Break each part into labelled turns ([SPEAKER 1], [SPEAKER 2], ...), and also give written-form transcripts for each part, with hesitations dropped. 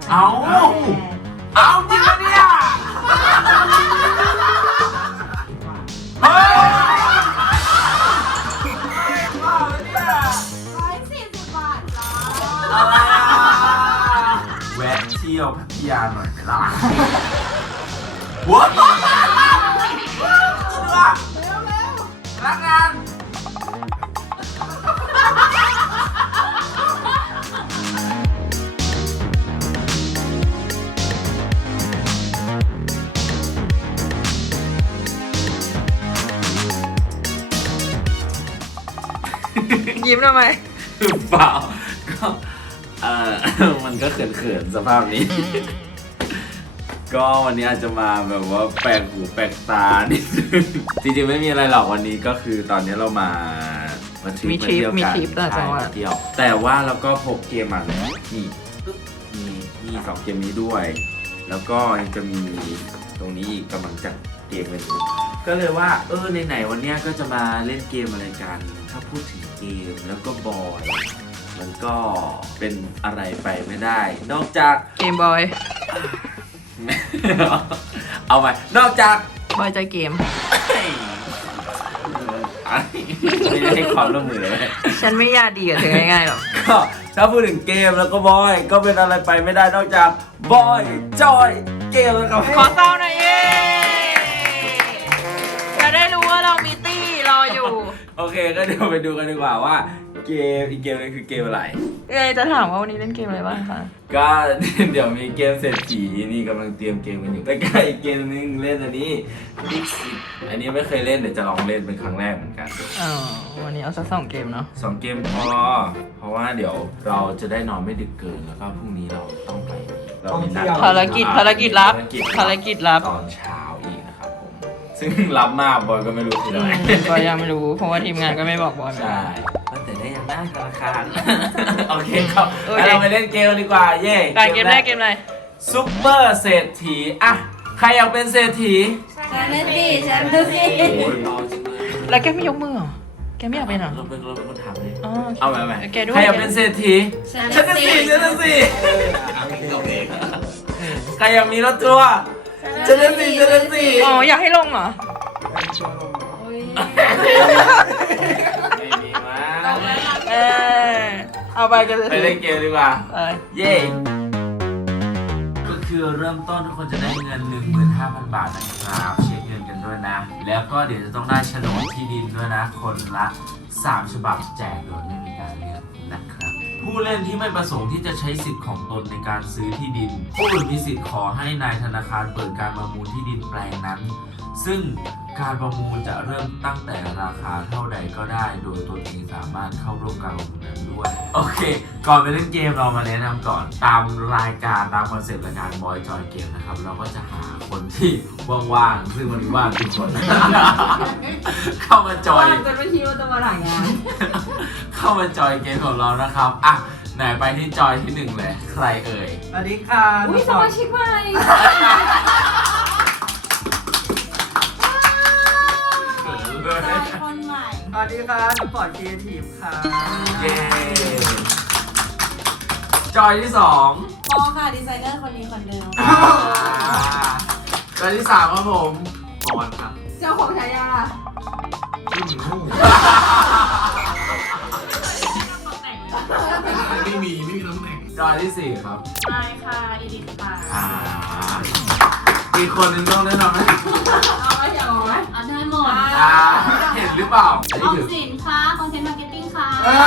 [SPEAKER 1] เอาจริงปะเนี่ยเฮ้ยว้าวเนี่ย
[SPEAKER 2] 140 บาทจ้า
[SPEAKER 1] อะไรอ่ะแวะเที่ยวพัทยาหน่อยไหมล่ะว้าวพนักงาน
[SPEAKER 3] ยิ้มทำไม
[SPEAKER 1] เปล่าก็มันก็เขินๆสภาพนี้ ก็วันนี้อาจจะมาแบบว่าแปลกหูแปลกตานิดนึงจริงๆไม่มีอะไรหรอกวันนี้ก็คือตอนนี้เรามาทริปมาเที่ยวกัน
[SPEAKER 3] มีทริปต่างจังหวัด
[SPEAKER 1] ใช่มาเที่ยวแต่ว่าเราก็พกเกมมาแล้วมี2เกมนี้ด้วย แล้วก็ยังจะมีตรงนี้อีกกำลังจัดเกมกันอยู่ก็เลยว่าไหนๆวันนี้ก็จะมาเล่นเกมอะไรกันถ้าพูดถึงเกมแล้วก็บอยมันก็เป็นอะไรไปไม่ได้ นอกจาก
[SPEAKER 3] เกมบอย
[SPEAKER 1] เอาไปนอกจาก
[SPEAKER 3] บอยใจเกม
[SPEAKER 1] ไม่ได้ให้ความร่วมมือเลย
[SPEAKER 3] ฉันไม่อยากดีกับเธอง่ายๆหรอก
[SPEAKER 1] ก็ถ้าพูดถึงเกมแล้วก็บอยก็เป็นอะไรไปไม่ได้นอกจากบอยจอยเกมแล้วครับ
[SPEAKER 3] ขอเศร้าหน่อยเย้จะได้รู้ว่าเรามีตี้รออยู่
[SPEAKER 1] โอเคก็เดี๋ยวไปดูกันดีกว่าว่าเกมอีกเกมนึงคือเกมอะไร
[SPEAKER 3] จะถามว่าวันนี้เล่นเกมอะไรบ้างคะ
[SPEAKER 1] ก็ เดี๋ยวมีเกมเศรษฐีนี่กำลังเตรียมเกมกันอยู่แล้วก็อีกเกมนึงเล่นอันนี้ Dixit อันนี้ไม่เคยเล่นเดี๋ยวจะลองเล่นเป็นครั้งแรกเหมือนกัน
[SPEAKER 3] อ๋อวันนี้เอาสัก2 เกมเนาะ
[SPEAKER 1] 2 เกมพอเพราะว่าเดี๋ยวเราจะได้นอนไม่ดึกเกินแล้วก็พรุ่งนี้เราต้องไปเรามีนัด
[SPEAKER 3] ภารกิจลับภารกิจลับ
[SPEAKER 1] ตอนเช้าอีกนะครับผมซึ่งรับมากบอยก็ไม่รู้คืออะไร
[SPEAKER 3] บอยยังไม่รู้เพราะว่าทีมงานก็ไม่บอกบอยเหมือน
[SPEAKER 1] ใช่
[SPEAKER 3] กัน
[SPEAKER 1] แต่ได้ยังได้ธนาคาร โอเคครับ
[SPEAKER 3] โอเค
[SPEAKER 1] แล้วเราไปเล่นเกมดีกว่าเย่
[SPEAKER 3] แต่เกมแรกเกมอะไร
[SPEAKER 1] ซุปเปอร์เศรษฐีอ่ะใครอยากเป็นเศรษฐี
[SPEAKER 2] ฉันนั่นสิ
[SPEAKER 1] โอ้ยรอจังเลย
[SPEAKER 3] แล้วแกไม่ยกมือเหรอแกไม่อยากเป็นเหรอ
[SPEAKER 1] เราเป็นคนถามเลย
[SPEAKER 3] อ๋อ
[SPEAKER 1] เอาไป
[SPEAKER 3] แกด้วย
[SPEAKER 1] ใครอยากเป็นเศรษฐี
[SPEAKER 2] ฉัน
[SPEAKER 1] ฉันจะสิใครอยากมีรถทัวร์ฉันจะสิ
[SPEAKER 3] อ๋ออยากให้ลงเหรอ
[SPEAKER 1] ไม่มีมา
[SPEAKER 3] เอาไปกันเลย
[SPEAKER 1] ไปเล่นเกมดีกว่า
[SPEAKER 3] ไป
[SPEAKER 1] เย้ก็คือเริ่มต้นทุกคนจะได้เงิน 15,000 บาทนะครับเช็คเงินกันด้วยนะ แล้วก็เดี๋ยวจะต้องได้โฉนดที่ดินด้วยนะ คนละ3 ฉบับแจกโดยไม่มีการเลือกนะครับ ผู้เล่นที่ไม่ประสงค์ที่จะใช้สิทธิ์ของตนในการซื้อที่ดิน ผู้อื่นมีสิทธิ์ขอให้นายธนาคารเปิดการประมูลที่ดินแปลงนั้น ซึ่งการประมูลจะเริ่มตั้งแต่ราคาเท่าใดก็ได้ โดยตนเองสามารถเข้าร่วมการประมูลนั้นด้วย โอเค ก่อนไปเล่นเกมเรามาแนะนำก่อน ตามรายการตามคอนเซปต์รายการบอยจอยเกมนะครับ เราก็จะหาคนที่ว่างๆซึ่งวันนี้ว่างทุกคน เข้ามาจอย
[SPEAKER 2] จะไม่คิดว่าจะมาถ่ายงาน
[SPEAKER 1] เข้ามาจอยเกมของเรานะครับอ่ะไหนไปที่จอยที่ 1 เลย ใครเอ่ย
[SPEAKER 4] สวัสดีค่ะ
[SPEAKER 2] อุ้ยสมาชิกใหม่ คนใหม่
[SPEAKER 4] สวัสดีค่ะสปอร์ตครีเอทีฟค่ะ
[SPEAKER 1] เย้จอยที่ 2
[SPEAKER 2] พอค่ะดีไซเนอร์คนนี้คนเดิม
[SPEAKER 1] จอยที่ 3ครับผมบอลครับ
[SPEAKER 2] เจ้าของฉายา
[SPEAKER 1] ไม่มีตำแหน่งจอยที่ 4 ครับ
[SPEAKER 2] นายค่ะอีดิทค่ะ
[SPEAKER 1] อีกคนนึงต้องแนะนำไหม
[SPEAKER 2] เอาไว้อย่าเอาไว้เอาได้หมด
[SPEAKER 1] เห็นหรือเปล่าอัน
[SPEAKER 2] อ
[SPEAKER 1] นี้
[SPEAKER 2] อม
[SPEAKER 1] คือ
[SPEAKER 2] สินค่ะคอนเทนต์มาร์เก็ตติ้งค่ะ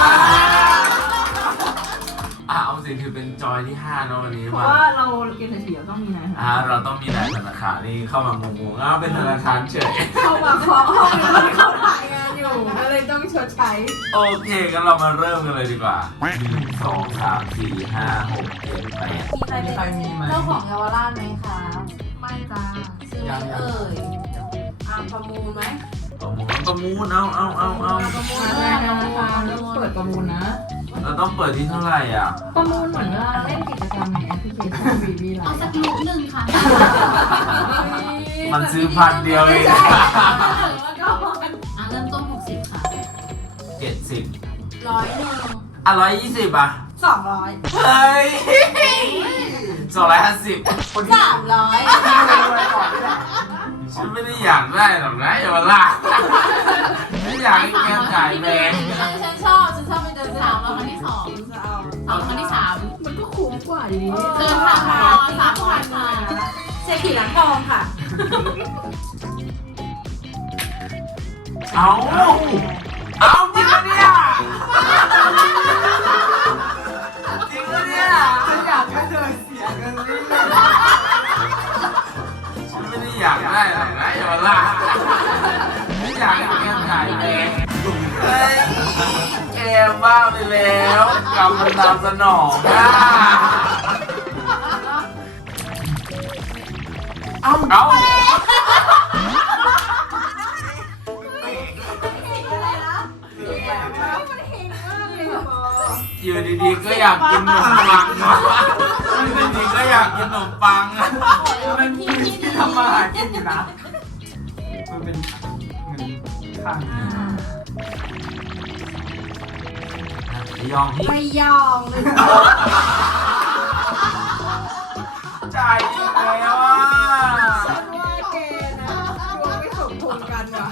[SPEAKER 1] เอาสิถือเป็นจอยที่5เนอะวันนี้
[SPEAKER 2] เพ
[SPEAKER 1] มา
[SPEAKER 2] ราะว่าเราเกมเฉยๆต้องมีนะ
[SPEAKER 1] เราต้องมีนายธนาคารนี่เข้ามางงๆเป็นธนาคารเฉย
[SPEAKER 2] เข้ามาเคาะห้องแล้วเขาถ่ายงานอยู่ก็เลยต้องชดใช้
[SPEAKER 1] โอเคงั้นเรามาเริ่มกันเลยดีกว่า 1 2 3 4 5 6 7 8
[SPEAKER 2] มีใครเป็นเจ้าของเยาวราชไหมคะไม่จ้าซื้อไหมเอ่ยประมูลไหม
[SPEAKER 1] ประมูลเอา
[SPEAKER 2] ประมูลได้นะคะเปิดประมูลนะ
[SPEAKER 1] เราต้องเปิดที่เท่าไหร่อ่ะ
[SPEAKER 2] ประมูลเหมือนเวลาเล่นกิจกรรมในแอปพลิเคชันวีวีไลน์เอาสักลูกหนึ่งค่ะ
[SPEAKER 1] มันซื้อ1,000 เดียวเอง
[SPEAKER 2] เริ่มต้น60 ค่ะ
[SPEAKER 1] 70
[SPEAKER 2] 100
[SPEAKER 1] 120อ่ะ
[SPEAKER 2] 200
[SPEAKER 1] เฮ้ย 250
[SPEAKER 4] คนที่
[SPEAKER 2] 300
[SPEAKER 4] รวยก่อนนี่แหละ
[SPEAKER 1] ฉันไม่ได้อยากได้หรอกนะอย่ามาล่าฉันอยากให้แกจ่ายแพง
[SPEAKER 2] ฉันชอบไปเดินสนามแล้วครั้งที่2จะเอาครั้งที่3
[SPEAKER 3] มันก็คุ้มกว่าอยู่ดี
[SPEAKER 2] เดินทางมา3,000มาเศรษฐีร้านทองค่ะ
[SPEAKER 1] เอาจริงปะเนี่ยจริงปะเนี่ย
[SPEAKER 4] ฉันอยากให้เธอเสียเงินนี่
[SPEAKER 1] ฉันไม่ได้อยากได้หรอกนะอย่ามาล่าฉันอยากให้แกจ่ายแพงเฮ้ยแกบ้าไปแล้วกรรมมันตามสนองอ่ะเอาอยู่ดีๆก็อยากกินขนมปังอยู่ดีๆก็อยากกินขนมปัง
[SPEAKER 4] มันทำมาหากินอยู่นะมันเป็นเงินข้าง
[SPEAKER 1] ยอมพี่
[SPEAKER 2] ไม่ยอมเลย
[SPEAKER 1] จ่ายอีกแล้วอ่ะ
[SPEAKER 3] ฉันว่าแกนะดวงไม่สมพงกันว่ะ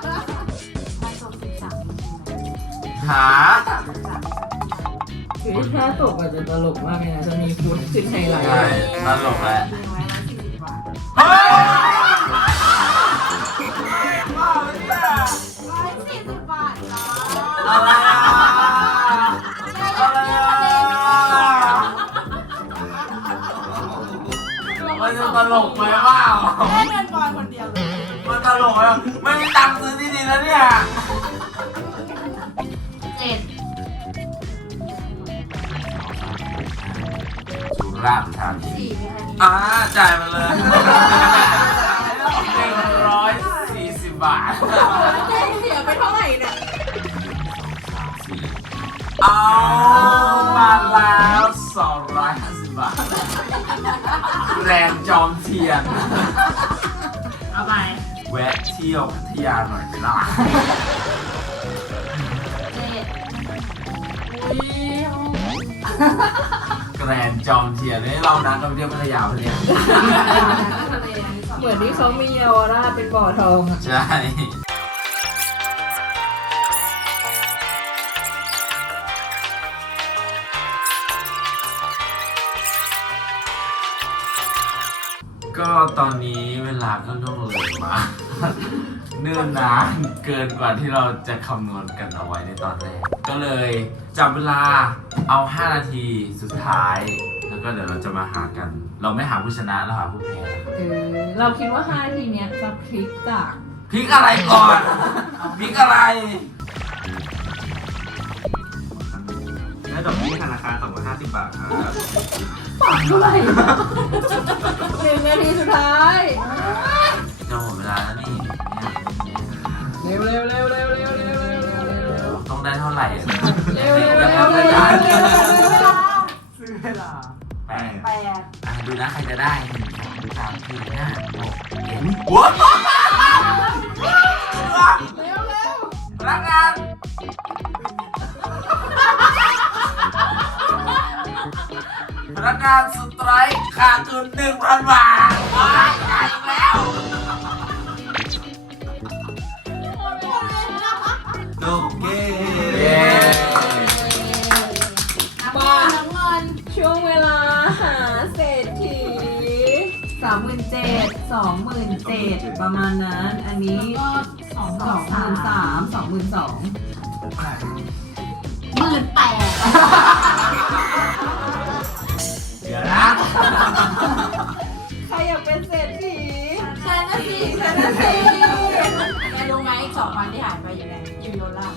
[SPEAKER 1] หา
[SPEAKER 3] คือถ้าตกอาจจะตลกมากเลยนะจะมีฟุตขึ้นไฮไลท์
[SPEAKER 1] ใช่ตลกแหละ
[SPEAKER 2] 140 บาท
[SPEAKER 1] เฮ้ย
[SPEAKER 2] 140 บาทจ้า
[SPEAKER 1] อะไรอ่ะอะไรอ่ะมันจะตลกไหมว่า
[SPEAKER 2] ได้เงินบอลคนเดียวเลย
[SPEAKER 1] มันตลกไหมไม่มีตังค์ซื้อที่ดินแล้วเนี่ย
[SPEAKER 2] 7
[SPEAKER 1] สุราษฎร์ธานี
[SPEAKER 2] 4มีใครมี
[SPEAKER 1] จ่ายมาเลย140 บาท
[SPEAKER 3] เสียไปเท่าไหร่เนี่ย
[SPEAKER 1] เอามาแล้ว250 บาทแรงจอมเทียน
[SPEAKER 2] เอาไป
[SPEAKER 1] แวะเที่ยวพัทยาหน่อยไหมล่ะ แกรนจอมเทียนนี่เรานัดกันเที่ยวพัทยาพอดี
[SPEAKER 3] เหมือนที่เขามีเยาวราชเป็นบ่อทองอะ
[SPEAKER 1] ใช่ก็ตอนนี้เวลาก็ล่วงเลยมา เนิ่นนานเกินกว่าที่เราจะคำนวณกันเอาไว้ในตอนแรก ก็เลยจับเวลาเอา 5 นาทีสุดท้าย แล้วก็เดี๋ยวเราจะมาหากัน เราไม่หาผู้ชนะเราหาผู้แพ้
[SPEAKER 3] เราคิดว่า5นาทีเนี้ยจะพลิกจาก
[SPEAKER 1] พลิกอะไรก่อน พลิกอะไร
[SPEAKER 4] และดอกเบี้ยธนาคาร250 บาทครับ
[SPEAKER 3] เท่าไหร่1 นาทีสุดท้าย
[SPEAKER 1] จะหมดเวลาแล้วนี่
[SPEAKER 3] เร็วเร็วเร็วเร็วเร็วเร็วเร็วเร็วเร็วเร็ว
[SPEAKER 1] ต้องได้เท่าไหร่อะ
[SPEAKER 3] เร็วเร็ว
[SPEAKER 1] แล้ว
[SPEAKER 3] เร็
[SPEAKER 1] ก็
[SPEAKER 3] ว
[SPEAKER 1] ไม่
[SPEAKER 3] เร็ว
[SPEAKER 1] ได้
[SPEAKER 3] เร็ว
[SPEAKER 4] ซื้อเวลา
[SPEAKER 1] แปด
[SPEAKER 2] 8
[SPEAKER 1] ดูนะใครจะได้1 2 3 4 5 6 7หัวพนักงานพนักงานสไตรค์ขาดทุน 1,000 บาทว้ายใหญ่แล้วลูกเก้
[SPEAKER 3] มา
[SPEAKER 2] มาน้ำเงิน
[SPEAKER 3] ช่วงเวลาหาเศรษฐี37,000 27,000ประมาณนั้น อันนี้
[SPEAKER 2] ก็
[SPEAKER 3] 23,000 22,000
[SPEAKER 2] 18,000
[SPEAKER 1] เดี๋ยวนะ
[SPEAKER 3] ใครอยากเป็นเศรษฐี
[SPEAKER 2] ฉันน่ะสิแกรู้ไหมอีก2,000ที่หายไปอยู่ไหนอยู่โยล่า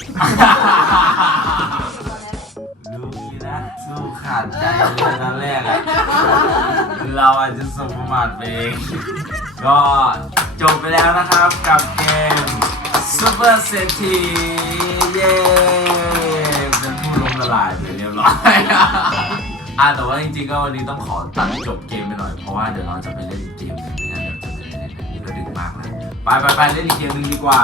[SPEAKER 1] ดูนี่นะสู้ขาดใจเลยตอนแรกอะเราอาจจะสมประมาทไปเองก็จบไปแล้วนะครับกับเกมซูเปอร์เศรษฐีเย้เป็นผู้ล้มละลายไปเรียบร้อยแต่ว่าจริงๆก็วันนี้ต้องขอตัดจบเกมไปหน่อยเพราะว่าเดี๋ยวเราจะไปเล่นอีกเกมหนึงไม่งั้นเดี๋ยวจะไม่ได้เล่นอันนี้ก็ดึกมากแล้วไปเล่นอีกเกมหนึงดีกว่า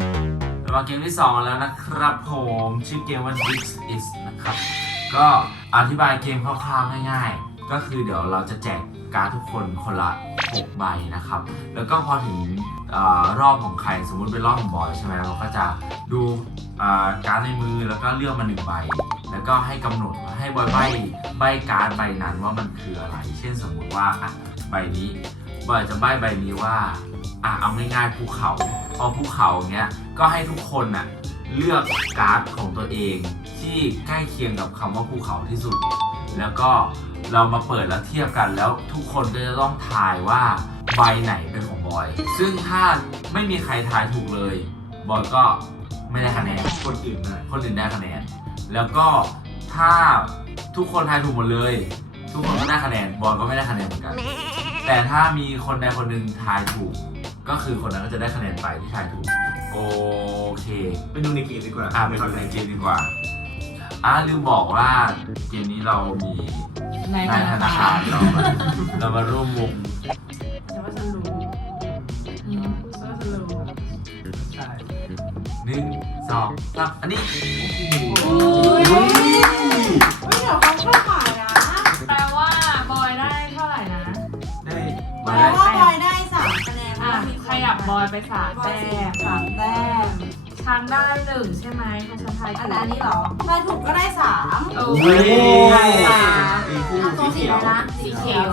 [SPEAKER 1] มาเกมที่ 2 แล้วนะครับผมชื่อเกมว่า This is นะครับก็อธิบายเกมคร่าวๆง่ายๆก็คือเดี๋ยวเราจะแจกการ์ดทุกคนคนละ6ใบนะครับแล้วก็พอถึงรอบของใครสมมุติเป็นรอบของบอยใช่ไหมเราก็จะดูการ์ดในมือแล้วก็เลือกมา1ใบแล้วก็ให้กำหนดให้บอยใบการ์ดใบนั้นว่ามันคืออะไรเช่นสมมุติว่าใบนี้บอยจะใบนี้ว่าเอาง่ายๆภูเขาพอภูเขาเงี้ยก็ให้ทุกคนน่ะเลือกการ์ดของตัวเองที่ใกล้เคียงกับคำว่าภูเขาที่สุดแล้วก็เรามาเปิดแล้วเทียบกันแล้วทุกคนก็จะต้องทายว่าใบไหนเป็นของบอยซึ่งถ้าไม่มีใครทายถูกเลยบอยก็ไม่ได้คะแนนคนอื่นได้คะแนนแล้วก็ถ้าทุกคนทายถูกหมดเลยทุกคนก็ได้คะแนนบอยก็ไม่ได้คะแนนเหมือนกันแต่ถ้ามีคนใดคนหนึ่งทายถูกก็คือคนนั้นก็จะได้คะแนนไปที่ทายถูกโอเค
[SPEAKER 4] ไปดูในเกมดีกว่า
[SPEAKER 1] ไปดูในเกมดีกว่าลืมบอกว่าเกมนี้เรามี
[SPEAKER 3] ใน
[SPEAKER 1] นายธนาคารเรามาร่วมวง
[SPEAKER 3] แต่ว่าฉันรู้ฉันรู้
[SPEAKER 4] ใช่
[SPEAKER 1] 1 2 3อันนี้
[SPEAKER 3] อุ้ยไม่เดี๋ยวเขาเข้าขายนะ
[SPEAKER 2] แปลว่าบอยได้เท่าไหร่นะ
[SPEAKER 4] ได้
[SPEAKER 3] แปลว่าบอยได้3คะแนน
[SPEAKER 2] ขยับบอยไป3
[SPEAKER 3] แต้
[SPEAKER 2] แต้
[SPEAKER 3] ม
[SPEAKER 2] ม
[SPEAKER 3] 3แต้ม
[SPEAKER 2] ฉันได้1ใช่ไหมเพราะฉันทาย
[SPEAKER 3] อั
[SPEAKER 2] ถู
[SPEAKER 3] น
[SPEAKER 2] ก
[SPEAKER 3] นี้เหรอทายถูกก็ได้3
[SPEAKER 2] โอ้
[SPEAKER 4] เฮ้ย
[SPEAKER 2] ย
[SPEAKER 4] มีคู่
[SPEAKER 3] ตัว
[SPEAKER 4] สี
[SPEAKER 3] สี
[SPEAKER 4] เขียว
[SPEAKER 3] อะไรนะสีเขียว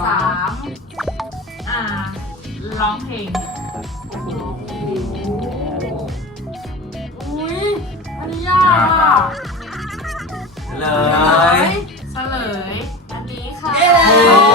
[SPEAKER 2] ร้องเพลง
[SPEAKER 3] อุ้ยอันนี้ยากอ่ะ
[SPEAKER 1] เลย
[SPEAKER 2] เฉลย อันนี้ค่ะ
[SPEAKER 1] โอ้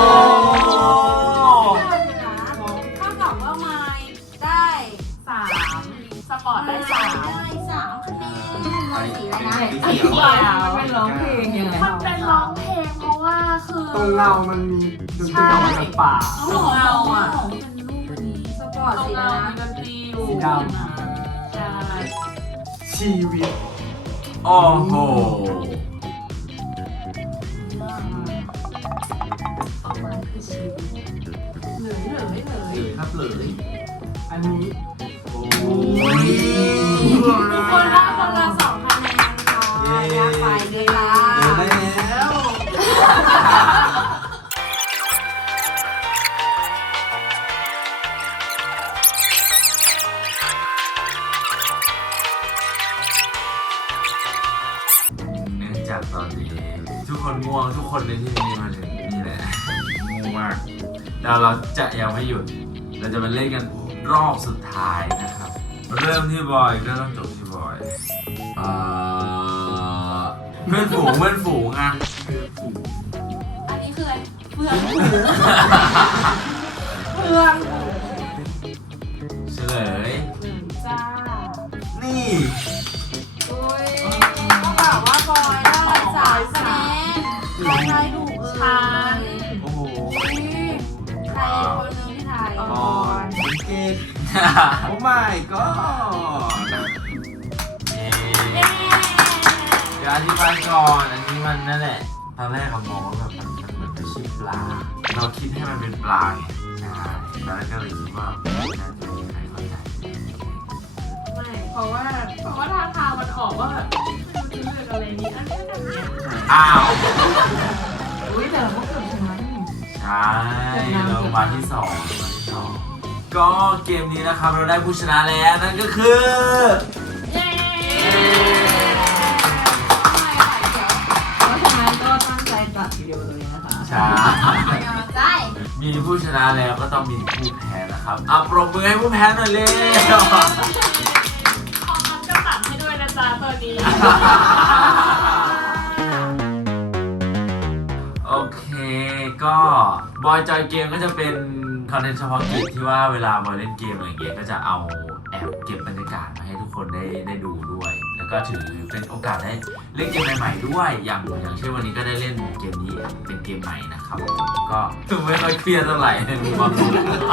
[SPEAKER 3] เท่ากับว่าไม้ได้
[SPEAKER 2] 3สปอร์ตได้
[SPEAKER 3] ได้3คะแนนไม้สีอะไรนะ
[SPEAKER 4] สีเขียว
[SPEAKER 3] มันเป็นร้องเพลงยังไง
[SPEAKER 2] 3มันเป็นร้องเพลงเพราะว่าคือ
[SPEAKER 4] ตรงเรามันมีดนตรีออกมาจากป่า
[SPEAKER 2] ตรงเราอ่ะ
[SPEAKER 3] เป็นรูปอันนี้สปอร์ต
[SPEAKER 2] ตรง
[SPEAKER 3] สี
[SPEAKER 2] เรา
[SPEAKER 3] นะ
[SPEAKER 2] มีดนตรีอยู่
[SPEAKER 4] สีด
[SPEAKER 2] ใช่
[SPEAKER 4] ชีวิต
[SPEAKER 1] โอ้โห
[SPEAKER 2] ออกมาคือชีวิต
[SPEAKER 3] เหลือ
[SPEAKER 4] ครับเลยอันนี้โอ้ย
[SPEAKER 3] ทุกคนได้คนละ2คะแนนค่ะยากไปเลยค่ะ
[SPEAKER 4] ได้แล้ว
[SPEAKER 1] เนื่องจากตอนนี้ทุกคนง่วงทุกคนในที่นี้มาถึงนี่แหละง่วงมากแต่เราจะยังไม่หยุดเราจะมาเล่นกันรอบสุดท้ายนะครับ เริ่มที่บอยก็ต้องจบที่บอยเพื่อนฝูงอ่ะ
[SPEAKER 3] อันนี้คืออะไรเฟืองหูเฟืองหู
[SPEAKER 1] เฉลย
[SPEAKER 2] จ้า
[SPEAKER 1] นี่
[SPEAKER 3] อุ้ยก็แบบว่าบอยได้3คะแนนบอยทายถูกเลย
[SPEAKER 4] โอ้โห
[SPEAKER 3] ใครคนนึงที่ทาย
[SPEAKER 4] บอลเกตโอ้ my god
[SPEAKER 1] เดี๋ยวอธิบายก่อนอันนี้มันนั่นแหละตอนแรกเรามองว่าแบบมันเหมือนไม่ใช่ปลาเราคิดให้มันเป็นปลาไงใช่ตอนแรกก็เลยคิดว่าน่าจะมีใครเข้าใจ
[SPEAKER 2] ไม่เพราะว่าท่าทางมันออกว่าแบบไม่รู้จะเลือกอะไรนี้อันนี้แบบเนี้ย
[SPEAKER 1] อ้าว
[SPEAKER 3] อุ้ยแต่เราก็เกือบชนะนี่
[SPEAKER 1] ใช่เรามาที่สองก็เกมนี้นะครับเราได้ผู้ชนะแล้วนั่นก็คือ
[SPEAKER 2] เย้
[SPEAKER 3] เพราะฉะนั้นก็ตั้งใจตัดวิดีโอตัวนี้นะคะ
[SPEAKER 1] ใช่
[SPEAKER 3] ใช่
[SPEAKER 1] มีผู้ชนะแล้วก็ต้องมีผู้แพ้นะครับปรบมือให้ผู้แพ้หน่อยเร็ว
[SPEAKER 2] ของมันก็ตัดให้ด้วยนะจ๊ะตัวนี้
[SPEAKER 1] โอเคก็บอยจอยเกมก็จะเป็นคอนเทนต์เฉพาะกิจที่ว่าเวลาบอยเล่นเกมอะไรอย่างเงี้ยก็จะเอาแอบเก็บบรรยากาศมาให้ทุกคนได้ดูด้วย แล้วก็ถือเป็นโอกาสได้เล่นเกมใหม่ๆด้วยอย่างเช่นวันนี้ก็ได้เล่นเกมนี้เป็นเกมใหม่นะครับก็ไม่ค่อยเครียดเท่าไหร่มีความสุข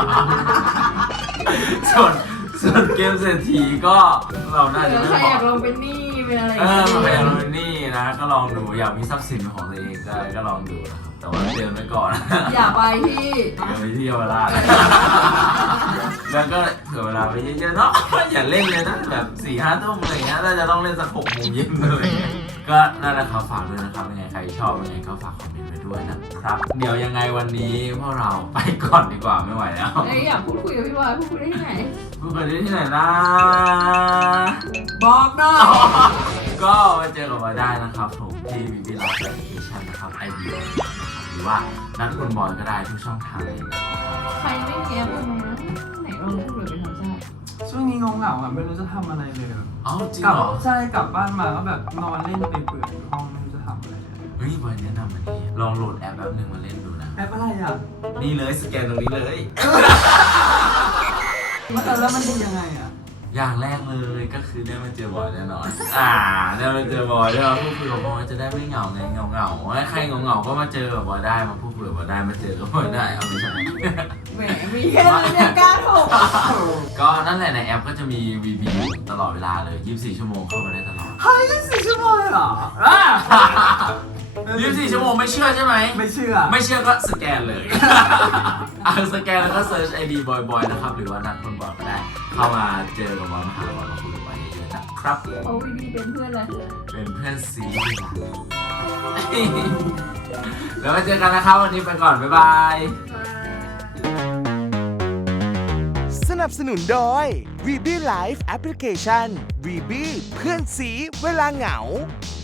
[SPEAKER 1] ส่วนเกมเศรษฐีก็เราน่าจะ
[SPEAKER 3] ใคร
[SPEAKER 1] ไม่
[SPEAKER 3] อ
[SPEAKER 1] เห
[SPEAKER 3] ยาก
[SPEAKER 1] มาะ
[SPEAKER 3] ลองเป็นหนี้เป็นอะไร
[SPEAKER 1] มันเป็นรูนี่นะก็ลองดูอยากมีทรัพย์สินเป็นของตัวเองได้ก็ลองดูนะครับแต่ว่าเตือนไว้ก่อน
[SPEAKER 3] อย่าไปที่
[SPEAKER 1] อย่าไปที่เยาวราช แล้วก็เผื่อเวลาไปเยอะๆเนาะอย่าเล่นเลยนะแบบ4-5 ทุ่มอะไรเงี้ยน่าจะต้องเล่นสัก6 โมงเย็นอะไรเงี้ยก็นั่นแหละครับฝากด้วยนะครับยังไงใครชอบยังไงก็ฝากคอมเมนต์ไปด้วยนะครับ เดี๋ยวยังไงวันนี้พวกเราไปก่อนดีกว่าไม่ไหวแล้ว
[SPEAKER 3] อยากพูดคุยกับพี่บอยพูดคุยได้ที่ไหน
[SPEAKER 1] พูดกันได้ที่ไหนนะ
[SPEAKER 4] บอกหน่อย
[SPEAKER 1] ก็มาเจอกับมาได้นะครับผมที่ VB Live Application นะครับ ID หรือว่านัดคุณบอลก็ได้ทุกช่องทางเลยนะครับ
[SPEAKER 3] ใครไม่แก้บนนะไหนลองพูดเลยเป็นธรรมชาติ
[SPEAKER 4] ช่วงนี้เหงาๆอ่ะไม่รู้จะทำอะไรเลยอะ
[SPEAKER 1] เอ้าจริง
[SPEAKER 4] กลับ
[SPEAKER 1] เหรอ
[SPEAKER 4] ใช่กลับบ้านมาก็แบบนอนเล่นไปเปื่อยอยู่ห้องไม่รู้จะทำอะไรเลย
[SPEAKER 1] เฮ้ยบอยแนะนำอันนี้ลองโหลดแอปนึงมาเล่นดูนะ
[SPEAKER 4] แอปอะไรอ่ะ
[SPEAKER 1] นี่เลยสแกนตรงนี้เลย
[SPEAKER 4] แล้วมันดูยังไงอ่ะ
[SPEAKER 1] อย่างแรกเลยก็คือได้มาเจอบอยแน่นอน ได้มาเจอบอยได้มาพูดคุยกับบอยจะได้ไม่เหงาไงเหงาให้ใครเหงาก็มาเจอกับบอยได้มาพูดคุยกับบอยได้มาเจอกับบอยได้เอาไม่ใช่
[SPEAKER 3] แหมมีแค่นี้เนี่ยกล้าถูก
[SPEAKER 1] ก็นั่นแหละในแอปก็จะมี VB ตลอดเวลาเลย 24 ชั่วโมงเข้ามาได้ตลอด
[SPEAKER 4] เฮ้ย24 ชั่วโมงเลยเหรอ
[SPEAKER 1] 24 ชั่วโมงไม่เชื่อใช่ไหม
[SPEAKER 4] ไม่เชื่อ
[SPEAKER 1] ไม่เชื่อก็สแกนเลย สแกนแล้วก็เซิร์ช ID บอยนะครับ หรือว่านัดคนบอยก็ได้ เข้ามาเจอกับบอยมาหาบอยมาคุยกับบอยเยอะๆนะครับ
[SPEAKER 3] โอ้วีเป็นเพื่อนเลย
[SPEAKER 1] เป็นเพื่อนซี แล้วมาเจอกันนะครับ วันนี้ไปก่อน บ๊ายบาย
[SPEAKER 5] สนับสนุนโดย VB Live Application VB เพื่อนสีเวลาเหงา